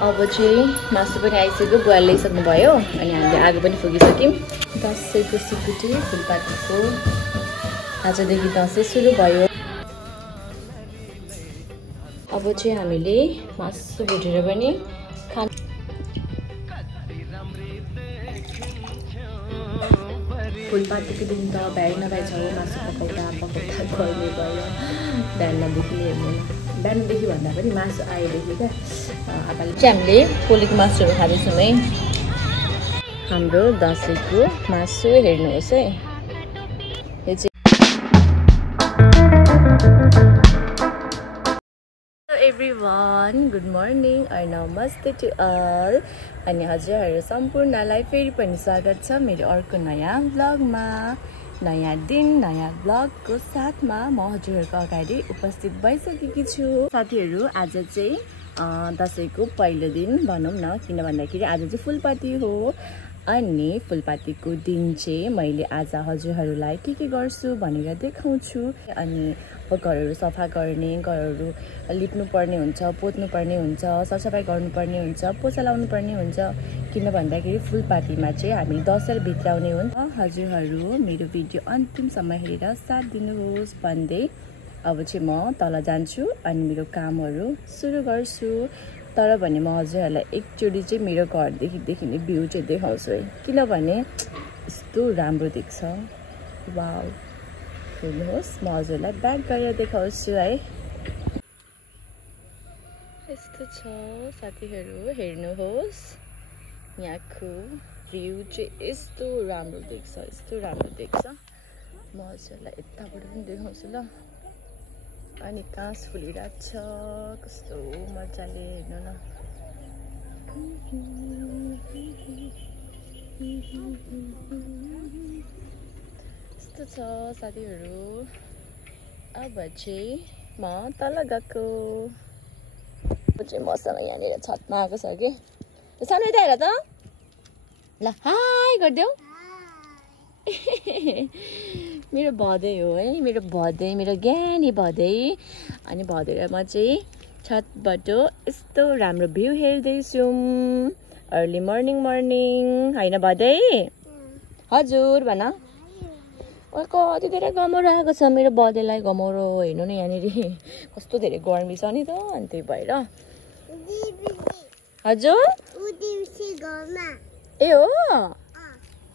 अब चाहिँ मासु पनि आइसक्यो, बोइल ल्याइसक्नुभयो अनि हामीले आगो पनि फुकिसक्यौँ। दसैँको सिकुटी फुलपातीको आजदेखि दसैँ सुरु भयो। अब चाहिँ हामीले मासु भुटेर पनि खाना फुलपातीको दिन त भ्याइ नभए छ मासु पकाउँदा गर्मी भयो। बिहानदेखि हेर्नु बिहानदेखि भन्दा पनि मासु आएदेखि क्या आपाले चाहिँ हामीले पोलेको मासुहरू खाँदैछौँ है। हाम्रो दसैँको मासु हेर्नुहोस् है। यो चाहिँ एभ्रिवान गुड मर्निङ और नमस्ते टु अल। अनि हजुरहरू सम्पूर्णलाई फेरि पनि स्वागत छ मेरो अर्को नयाँ ब्लगमा। नयाँ दिन नयाँ ब्लगको साथमा म हजुरहरूको अगाडि उपस्थित भइसकेकी छु। साथीहरू आज चाहिँ दसैँको पहिलो दिन भनौँ न, किन भन्दाखेरि आज चाहिँ फुलपाती हो। अनि फुलपातीको दिन चाहिँ मैले आज हजुरहरूलाई के गर्छु भनेर देखाउँछु। अनि घरहरू सफा गर्ने, घरहरू लिप्नु पर्ने हुन्छ, पोत्नु पर्ने हुन्छ, सरसफाइ गर्नुपर्ने हुन्छ, पोचा लाउनु पर्ने हुन्छ। किन भन्दाखेरि फुलपातीमा चाहिँ हामी दसैँ भित्राउने हुन्छ। हजुरहरू मेरो भिडियो अन्तिमसम्म हेरेर साथ दिनुहोस् भन्दै अब चाहिँ म तल जान्छु अनि मेरो कामहरू सुरु गर्छु। तर भने म हजुरहरूलाई एकचोटि चाहिँ मेरो घरदेखि देखिने भ्यू चाहिँ देखाउँछु है, किनभने यस्तो राम्रो देख्छ। वाउ, हेर्नुहोस् म हजुरलाई ब्याक गरेर देखाउँछु है। यस्तो छ साथीहरू, हेर्नुहोस् यहाँको भ्यू चाहिँ यस्तो राम्रो देख्छ, यस्तो राम्रो देख्छ। म हजुरलाई यताबाट पनि देखाउँछु ल। अनि काँस फुलिरहेको छ कस्तो मजाले, हेर्नु न। यस्तो छ साथीहरू। अब चाहिँ म तल गएको, चाहिँ मसँग यहाँनिर छतमा आएको छ कि। सानो यता हेर त ल, हाई गरिदेऊ। मेरो भदै हो है, मेरो भदै, मेरो ज्ञानी भदै। अनि भदैमा चाहिँ छतबाट यस्तो राम्रो भ्यू हेर्दैछु। अर्ली मर्निङ होइन भदै? हजुर भन। कति धेरै गमरो आएको छ मेरो भदैलाई, गमरो हेर्नु न यहाँनिर कस्तो धेरै गर्मी छ नि त। अनि त्यही भएर हजुर ए हो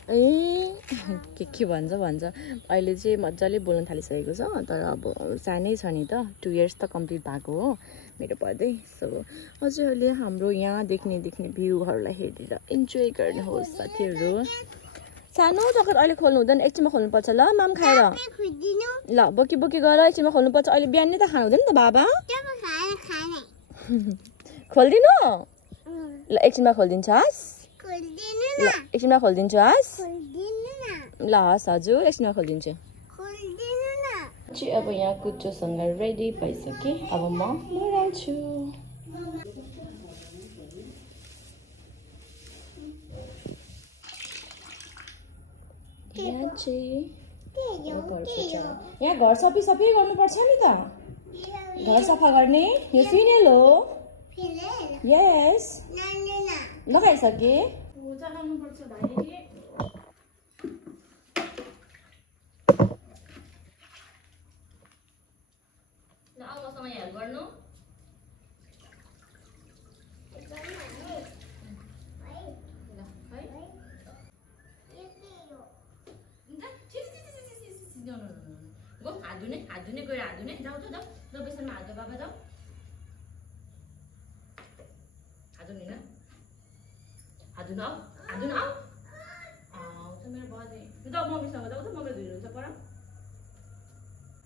के भन्छ अहिले चाहिँ मजाले बोल्न थालिसकेको छ। तर अब सानै छ नि त, 2 इयर्स त कम्प्लिट भएको हो मेरो बर्थडे। सो हजुरहरूले हाम्रो यहाँ देख्ने भ्यूहरूलाई हेरेर इन्जोय गर्नुहोस् साथीहरू। सानो जगत अहिले खोल्नु हुँदैन, एकछिनमा खोल्नुपर्छ ल। माम खाएर ल, बोकी गर, एकछिनमा खोल्नुपर्छ। अहिले बिहान नै त खानु हुँदैन त बाबा। खोलिदिनु ल, एकछिनमा खोलिदिन्छ हस्। ल एकछिनमा खोलिदिन्छु हस्। ल हस् हजुर, एकछिनमा खोलिदिन्छु। अब यहाँ कुचोसँग रेडी भइसके। अब म मराउँछु। यहाँ चाहिँ यहाँ घर सफाइ गर्नुपर्छ नि त। घर सफा गर्ने यो फिनेल हो। यस लगाइसके। हात धुने गएर हात धुने, जाऊ त जाऊ बेसनमा हात धुयो बाबा, जाऊ हात धुने न, हात धुनु आऊ त मेरो बजे। जाऊ मम्मीसँग जाऊ त, मम्मीले धुनुहुन्छ पर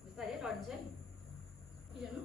बिस्तारै टर्न्छ है कि जानु।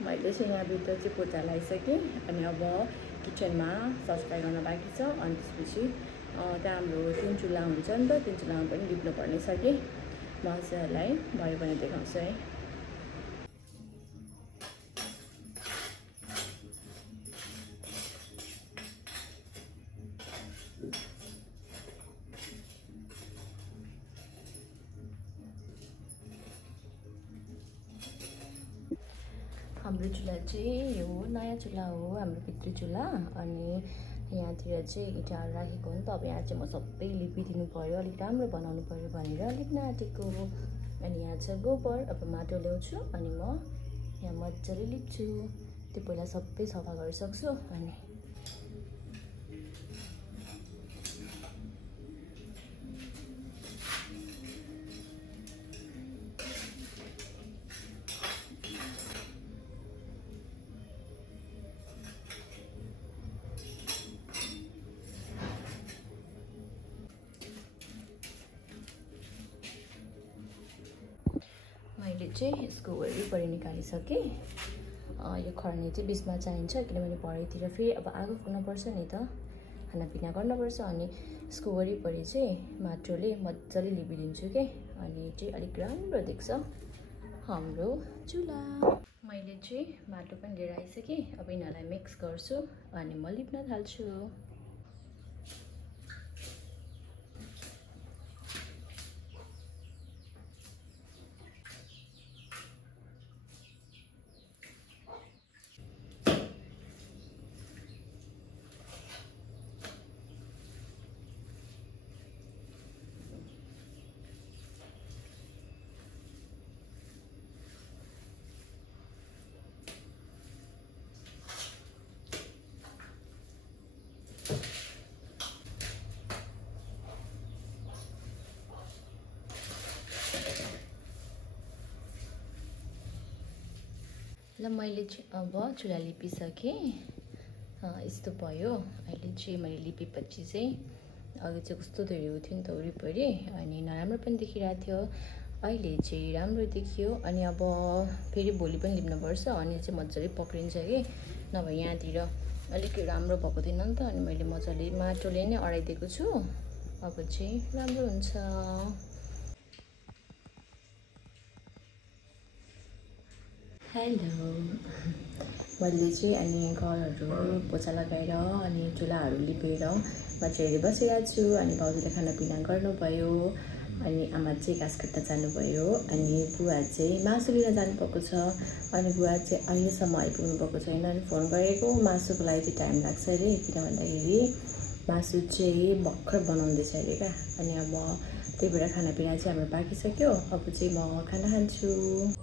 मैले चाहिँ यहाँभित्र चाहिँ पोचा लगाइसकेँ अनि अब किचनमा सफाइ गर्न बाँकी छ। अनि त्यसपछि त्यहाँ हाम्रो 3 चुल्हा हुन्छ नि त, 3 चुल्हामा पनि लिप्नु पर्ने छ कि म हजुरहरूलाई भयो भने देखाउँछु है। हाम्रो चुल्हा चाहिँ यो नयाँ चुल्हा हो, हाम्रो भित्री चुल्हा। अनि यहाँतिर चाहिँ इँटाहरू राखेको हो नि त। अब यहाँ चाहिँ म सबै लिपिदिनु पऱ्यो, अलिक राम्रो बनाउनु पऱ्यो भनेर लिप्न आँटेको। अनि यहाँ छ गोबर, अब माटो ल्याउँछु अनि म यहाँ मजाले लिप्छु। त्यो पहिला सबै सफा गरिसक्छु। अनि मैले चाहिँ यसको वरिपरि निकालिसकेँ। यो खर्नी चाहिँ बिचमा चाहिन्छ किनभने भरेतिर फेरि अब आगो फुक्नुपर्छ नि त, खानापिना गर्नुपर्छ। अनि यसको वरिपरि चाहिँ माटोले मजाले लिपिदिन्छु के, अनि चाहिँ अलिक राम्रो देख्छ हाम्रो चुल्हा। मैले चाहिँ माटो पनि लिएर आइसकेँ। अब यिनीहरूलाई मिक्स गर्छु अनि म लिप्न थाल्छु। ल मैले चाहिँ अब चुल्हा लिपिसकेँ। यस्तो भयो। अहिले चाहिँ मैले लिपेपछि चाहिँ अघि चाहिँ कस्तो धोइएको थियो नि त वरिपरि, अनि नराम्रो पनि देखिरहेको थियो। अहिले चाहिँ राम्रो देखियो। अनि अब फेरि भोलि पनि लिप्नुपर्छ अनि चाहिँ मजाले पक्रिन्छ कि, नभए यहाँतिर अलिक राम्रो भएको थिएन नि त। अनि मैले मजाले माटोले नै अडाइदिएको छु। अब चाहिँ राम्रो हुन्छ। हेलो, मैले चाहिँ अनि घरहरू पोचा लगाएर अनि चुल्हाहरू लिपेर मजाले बसिरहेको छु। अनि भाउजूले खानापिना गर्नुभयो, अनि आमा चाहिँ घाँस काट्न जानुभयो, अनि बुवा चाहिँ मासु लिन जानुभएको छ। अनि बुवा चाहिँ अहिलेसम्म आइपुग्नु भएको छैन। अनि फोन गरेको मासुको लागि चाहिँ टाइम लाग्छ अरे, किन भन्दाखेरि मासु चाहिँ भर्खर बनाउँदैछ अरे क्या। अनि अब त्यही भएर खानापिना चाहिँ हाम्रो पाकिसक्यो। अब चाहिँ म खाना खान्छु।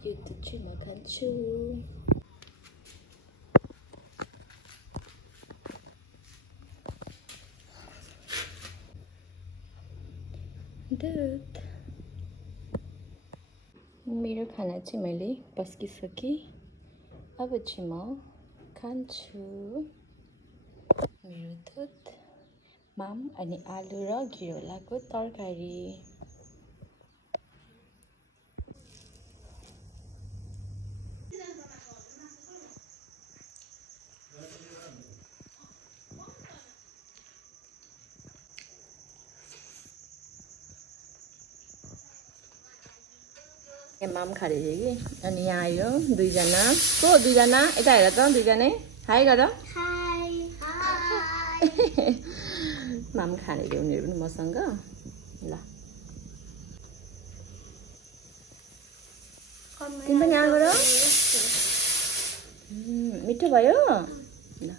यो त चाहिँ म खान्छु। दुध। मेरो खाना चाहिँ मैले पस्किसकेँ। अब चाहिँ म खान्छु मेरो दुध, माम अनि आलु र घिउलाको तरकारी। माम खाँदै थियो कि, अनि यहाँ आयो दुईजना। को दुईजना? यता हेर त, दुईजना हाई गर। माम खाने थियो उनीहरू पनि मसँग। ल तिमी पनि यहाँ गर। मिठो भयो। ल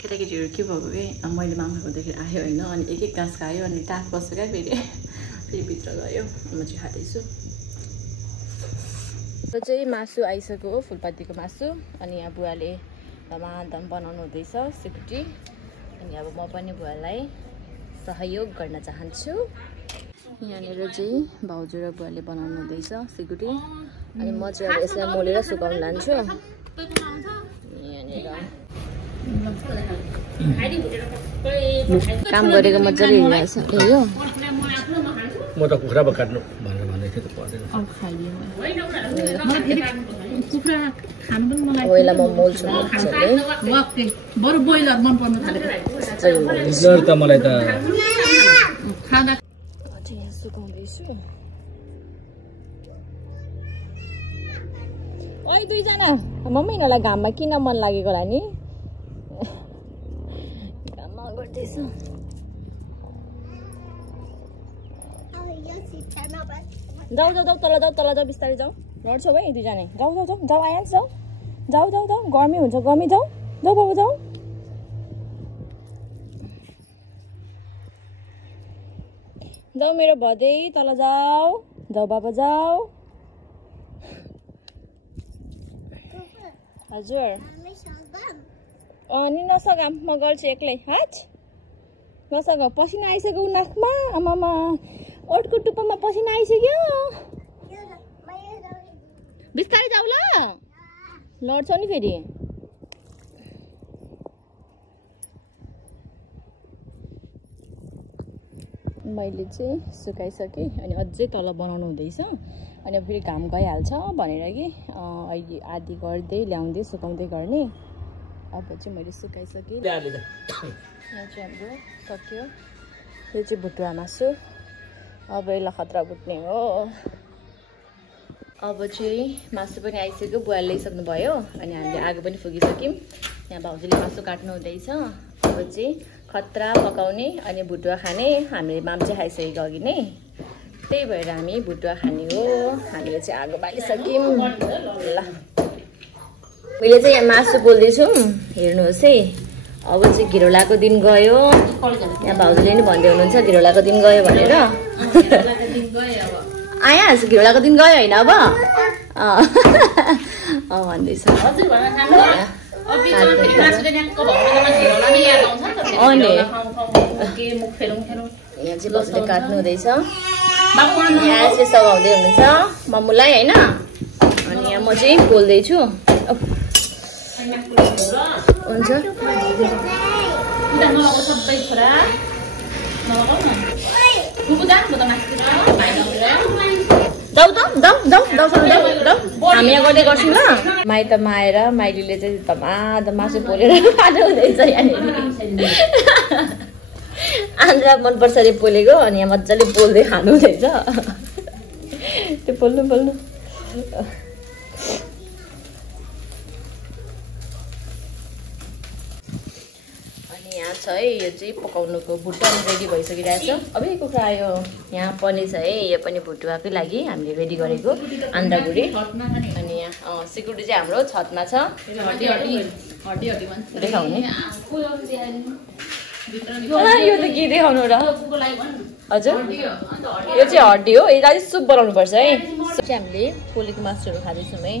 केटाकेटीहरू के भएको कि, मैले माम खाँदाखेरि आयो होइन, अनि एक एक गाँस खायो, अनि टाक बस्यो क्या। फेरि भित्र गयो। म चाहिँ खाँदैछु। यो चाहिँ मासु आइसक्यो हो, फुलपातीको मासु। अनि यहाँ बुवाले धमाधम बनाउनु हुँदैछ सिकुटी। अनि अब म पनि बुवालाई सहयोग गर्न चाहन्छु। यहाँनिर चाहिँ भाउजू र बुवाले बनाउनु हुँदैछ सिकुटी। अनि म चाहिँ अब यसलाई मोलेर सुकाउन लान्छु। यहाँनिर काम गरेको मजाले हेरिरहेछ। यो म त कुखुरा काट्नु भनेर भनेको थिएँ त पर्दैन। ओइला म मोल्छु मजाले। बरु बोइलर मन पर्न थालेको ब्रोइलर त मलाई त खाना यहाँ सुकाउँदैछु। ओइ दुईजना मम्मी यिनीहरूलाई घाममा किन मन लागेको होला नि? घाममा गर्दैछ। जाऊ जाऊ जाऊ तल जाऊ बिस्तारै जाऊ। लड्छौ है दुईजना। जाऊ जाऊ जाऊ जाऊ आइहाल्छ जाऊ जाऊ जाऊ जाऊ गर्मी हुन्छ गर्मी। जाऊ जाऊ बाबु जाऊ। जाऊ मेरो भदै तल जाऊ। जाऊ बाबा जाऊ। हजुर अनि नसगाम म गर्छु एक्लै। हाच नसगाऊ पसिना आइसक्यो नाकमा। आमामा ओठको टुप्पोमा पसिना आइसक्यो। बिस्तारै जाऊ ल लड्छौ नि फेरि। मैले चाहिँ सुकाइसकेँ अनि अझै तल बनाउनु हुँदैछ। अनि अब फेरि घाम गइहाल्छ भनेर कि अहिले आधी गर्दै ल्याउँदै सुकाउँदै गर्ने। अब चाहिँ मैले सुकाइसकेँ। यहाँ चाहिँ हाम्रो सक्यो। यो चाहिँ भुटुवा मासु। अब यसलाई खतरा भुट्ने हो। अब चाहिँ मासु पनि आइसक्यो। बुवाले ल्याइसक्नु भयो। अनि हामीले आगो पनि फुकिसक्यौँ। यहाँ भाउजूले मासु काट्नु हुँदैछ। अब चाहिँ खतरा पकाउने अनि भुटुवा खाने। हामीले माम चाहिँ खाइसकेको अघि नै, त्यही भएर हामी भुटुवा खाने हो। हामीले चाहिँ आगो बालिसक्यौँ। ल मैले चाहिँ यहाँ मासु पोल्दैछु हेर्नुहोस् है। अब चाहिँ घिरौलाको दिन गयो। यहाँ भाउजूले नि भन्दै हुनुहुन्छ घिरौलाको दिन गयो भनेर। आइहाल्छ घिरौलाको दिन गयो होइन अब भन्दैछ। यहाँ चाहिँ भाउजूले काट्नु हुँदैछ। यहाँ चाहिँ सघाउँदै हुनुहुन्छ मम्मुलाई होइन। अनि यहाँ म चाहिँ पोल्दैछु। हुन्छ जाऊ हामी यहाँ गर्दै गर्छौँ ल। माइतमा आएर माइलीले चाहिँ धमाधम मासु पोलेर खानु हुँदैछ। यहाँनिर आन्द्रा मनपर्छ अरे पोलेको। अनि यहाँ मजाले पोल्दै खानु हुँदैछ। त्यो पोल्नु यहाँ छ है। यो चाहिँ पकाउनुको भुटुवा रेडी भइसकिरहेछ। अब यो कुखुरा आयो यहाँ पनि छ है। यो पनि भुटुवाकै लागि हामीले रेडी गरेको आन्द्राभुँडी। अनि यहाँ सिकुटी चाहिँ हाम्रो छतमा छ। देखाउने यो त के देखाउनु र? हजुर यो चाहिँ हड्डी हो। यसलाई चाहिँ सुप बनाउनु पर्छ है। हामीले पोलेको मासुहरू खाँदैछौँ है।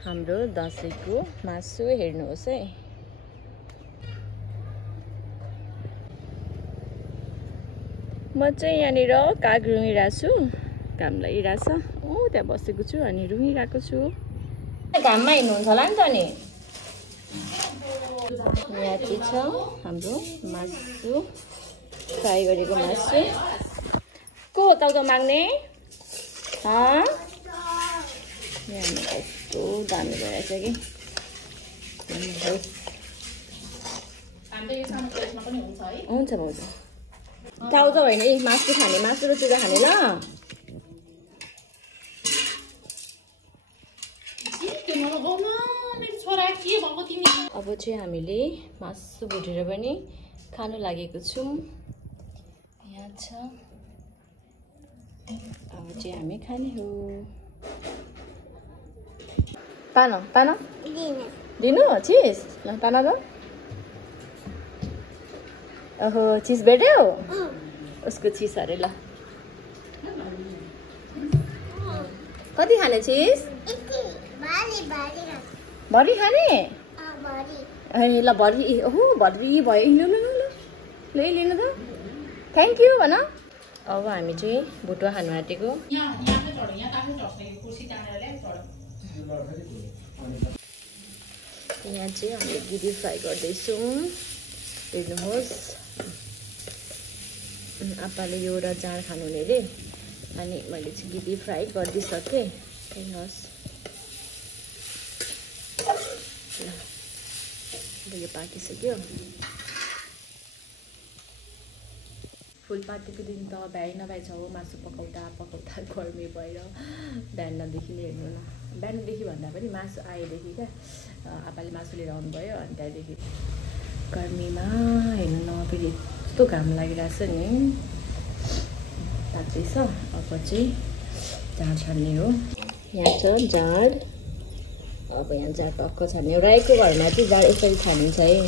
हाम्रो दसैँको मासु हेर्नुहोस् है। म चाहिँ यहाँनिर काग रुँगिरहेको छु। घाम लागिरहेछ। त्यहाँ बसेको छु अनि रुँगिरहेको छु। घाममा हिँड्नुहुन्छ होला नि त नि। यहाँ चाहिँ छ हाम्रो मासु, फ्राई गरेको मासु। को हो ताउता माग्ने? यस्तो दामी भइरहेछ कि। हुन्छ भाउजू। ताउता होइन है मासु खाने। मासु र चुरा खाने ल। अब चाहिँ हामीले मासु भुटेर पनि खानु लागेको छौँ। यहाँ छ। अब चाहिँ हामी खाने हो। तान दिनु चिज ल तान त। ओहो चिज भेट्यो उसको चिज अरे ल कति खाने चिज भरि खाने ए ल भरि ओहो भरि भयो लिनु लिनु त थ्याङ्क यू भन अब हामी चाहिँ भुटुवा खानु आँटेको यहाँ चाहिँ हामीले गिरी फ्राई गर्दैछौँ हेर्नुहोस् आप्पाले यो र जाँड खानुहुने रे अनि मैले चाहिँ गिरी फ्राई गरिदिइसकेँ हेर्नुहोस् ल यो पाकिसक्यो फुल पार्टीको दिन त भ्याइ नभ्याइ छ हो मासु पकाउँदा गर्मी भएर बिहानदेखि नै हेर्नु न बिहानदेखि भन्दा पनि मासु आएदेखि क्या आप्पाले मासु लिएर आउनुभयो अनि त्यहाँदेखि गर्मीमा हेर्नु न फेरि यस्तो घाम लागिरहेछ नि तात्दैछ अब चाहिँ जाँड छान्ने हो यहाँ छ जाँड अब यहाँ जाँड टक्क छान्ने राईको घरमा चाहिँ जाँड यसरी छानिन्छ है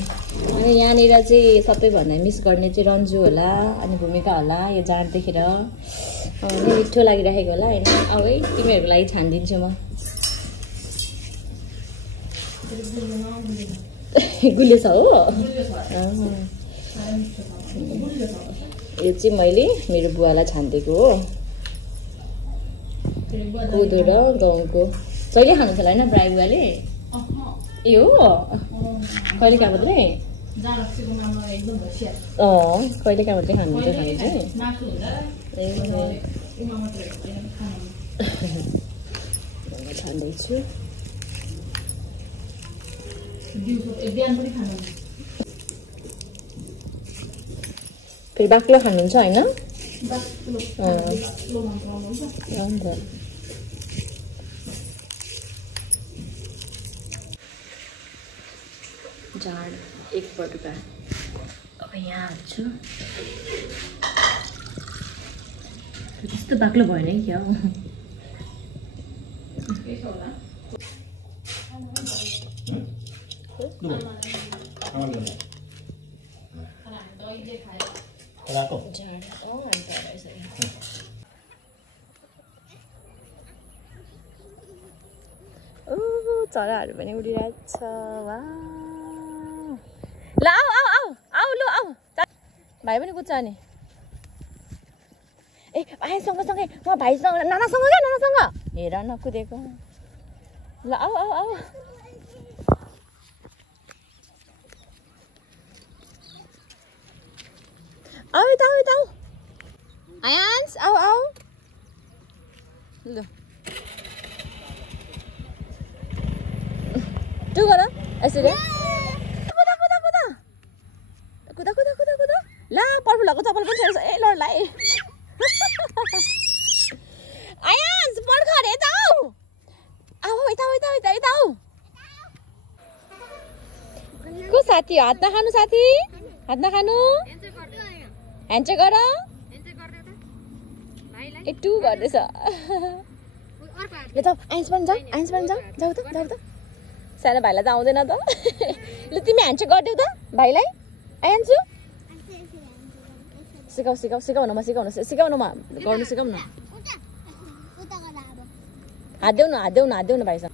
अनि यहाँनिर चाहिँ सबैभन्दा मिस गर्ने चाहिँ रन्जु होला अनि भूमिका होला यो जाँड देखेर मिठो लागिरहेको होला होइन अब है तिमीहरूको लागि छानिदिन्छु म गुलियो छ हो यो चाहिँ मैले मेरो बुवालाई छानिदिएको हो कोदो र गहुँको कहिले खानु थियो होइन ब्राई बुवाले ए हो कहिले कहाँ मात्रै कहिले कहाँ मात्रै खानुहुन्छ खानु चाहिँ छान्दैछु फेरि बाक्लो खानुहुन्छ होइन जाँड एक बटुका अब यहाँ हाल्छु त्यस्तो बाक्लो भएन है क्या हो चराहरू पनि उडिरहेछ वा ल आऊ आऊ आऊ आऊ लु आऊ भाइ पनि कुद्छ अनि ए भाइ सँगसँगै म भाइसँग नानासँग क्या नानासँग हेर न कुदेको ल आऊ आऊ आऊ आऊ यता आऊ यता आऊ आयान्स आऊ आऊ ल टु गर यसरी कुदा कुदा कुदा कुदा कुदा कुदा कुदा ला पर्फुलाको चप्पल पनि छैन ए लडलाई आयान्स पर्ख अरे यता आऊ आऊ यता आऊ यता यता यता आऊ को साथी हात नखानु साथी हात नखानु ह्यान्डसेक गर ए टु गर्दैछ ल जाऊ आइन्स पनि जाऊ जाऊ त जाऊ त सानो भाइलाई त आउँदैन त ल तिमी ह्यान्डसेक गरिदेऊ त भाइलाई आइन्छु सिकाउ सिकाउ सिकाउन म सिकाउन सिकाउन म गर्नु सिकाउन हात देऊ न भाइसँग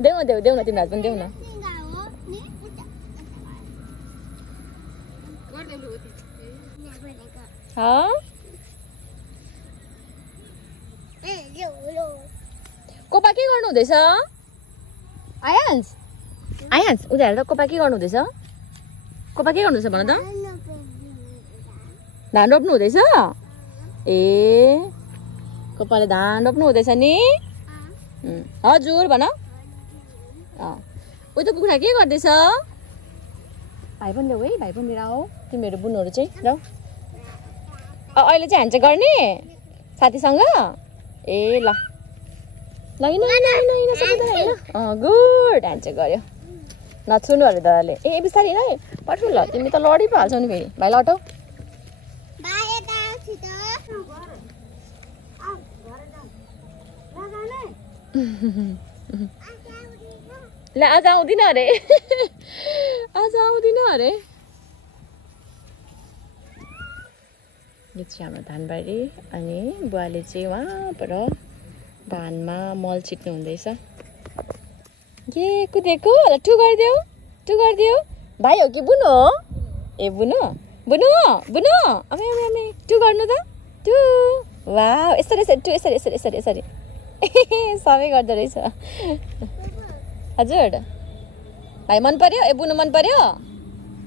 देऊ न तिम्रो हात पनि देऊ न कोपा के गर्नु हुँदैछ आयान्स आयान्स उनीहरू त कोपा के गर्नु हुँदैछ कोपा के गर्नु हुँदैछ भन त धान रोप्नु हुँदैछ ए कोपाले धान रोप्नु हुँदैछ नि हजुर भन उयो त कुखुरा के गर्दैछ भाइ पनि ल्याऊ है भाइ पनि लिएर आऊ तिमीहरू बुन्नुहरू चाहिँ ल अहिले चाहिँ ह्यान्डसेक गर्ने साथीसँग ए ल गुड ह्यान्डसेक गर्यो नछुनु अरे दादाले ए बिस्तारै ल पठु ल तिमी त लडी पो हाल्छौ नि फेरि भाइलाई अटाउ ल आज आउँदिन अरे आज आउँदिन अरे। यो चाहिँ हाम्रो धानबारी अनि बुवाले चाहिँ वहाँबाट धानमा मल छिट्नु हुँदैछ। के कुदेको टु गरिदेऊ भाइ हो कि बुनु हो? ए बुनु बुनु बुनु अमे अमे अमे टु गर्नु त टु। वाउ यसरी यसरी टु यसरी यसरी यसरी यसरी सबै गर्दो रहेछ। हजुर भाइ मन पर्यो? ए बुनु मन पर्यो?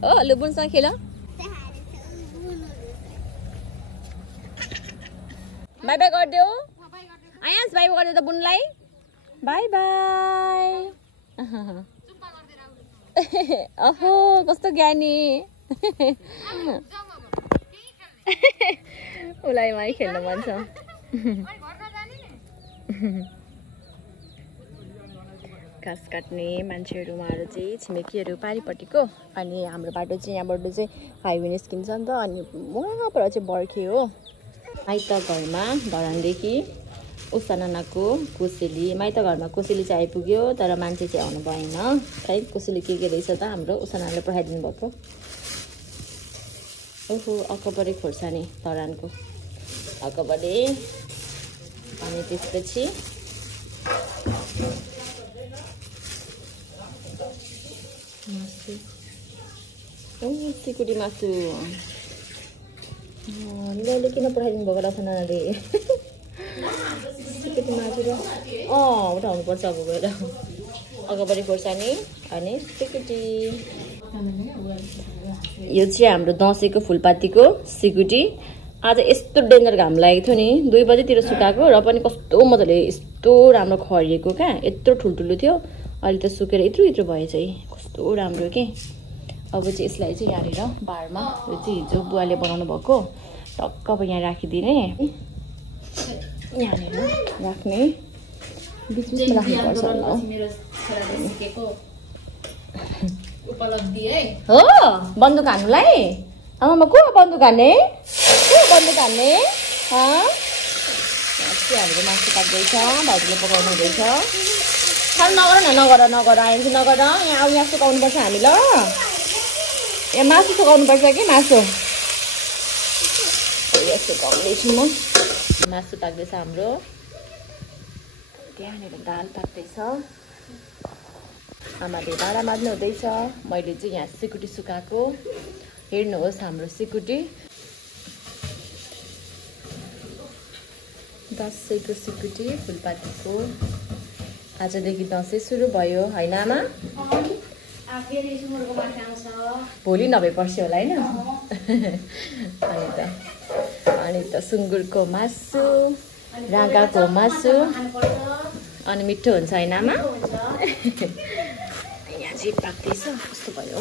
हो लु बुनुसँग खेल। बाई बाई गरिदेऊ। आयास बाई गरिदेऊ त बुनुलाई। By by. अहो कस्तो ज्ञानी। उसलाई माइ खेल्नु मन छ। घाँस काट्ने मान्छेहरू उहाँहरू चाहिँ छिमेकीहरू पारिपट्टिको अनि हाम्रो बाटो चाहिँ यहाँबाट चाहिँ हाइवे निस्किन्छ नि त अनि वहाँबाट चाहिँ बर्खे हो। माइत घरमा धरानदेखि उषा नानाको कोसेली माइत घरमा कोसेली चाहिँ आइपुग्यो तर मान्छे चाहिँ आउनु भएन। खै कोसेली के रहेछ त हाम्रो उषा नानाले पठाइदिनु भएको। ओहो अकबरे खोर्सानी धरानको अकबरे। अनि त्यसपछि मासु सिकुटी मासु ले किन पठाइदिनु भएको रहेछ नानाले सिकुटी मासु र उठाउनुपर्छ अब गएर अकबरे खोर्सानी अनि सिकुटी। यो चाहिँ हाम्रो दसैँको फुलपातीको सिकुटी। आज यस्तो डेन्जर घाम लागेको थियो नि 2 बजेतिर सुकाएको र पनि कस्तो मजाले यस्तो राम्रो खरिएको क्या। यत्रो ठुल्ठुलो थियो अहिले त सुकेर यत्रो यत्रो भयो चाहिँ कस्तो राम्रो के। अब चाहिँ यसलाई चाहिँ यहाँनिर बारमा यो चाहिँ हिजो बुवाले बनाउनु भएको टक्क अब यहाँ राखिदिने यहाँनिर राख्ने बिचबिचमा राख्नुपर्छ होला उपलब्धि है हो बन्दुक हान्नुलाई। आमामा को बन्दुक हान्ने हाम्रो मासु काट्दैछ भाइले पकाउनु हुँदैछ। नगर आएपछि नगर यहाँ अब यहाँ सुकाउनुपर्छ हामी ल। यहाँ मासु सुकाउनुपर्छ कि मासु यहाँ सुकाउँदैछु म। मासु पाक्दैछ हाम्रो त्यहाँनिर दाल पाक्दैछ। आमाले भाँडा माझ्नु हुँदैछ। मैले चाहिँ यहाँ सिकुटी सुकाएको हेर्नुहोस् हाम्रो सिकुटी दसैँको सिकुटी फुलपातीको। आजदेखि दसैँ सुरु भयो होइन आमा? भोलि नभए पर्सि होला होइन? अनि त सुँगुरको मासु राँगाको मासु अनि मिठो हुन्छ होइन आमा? यहाँ चाहिँ पाक्दैछ कस्तो भयो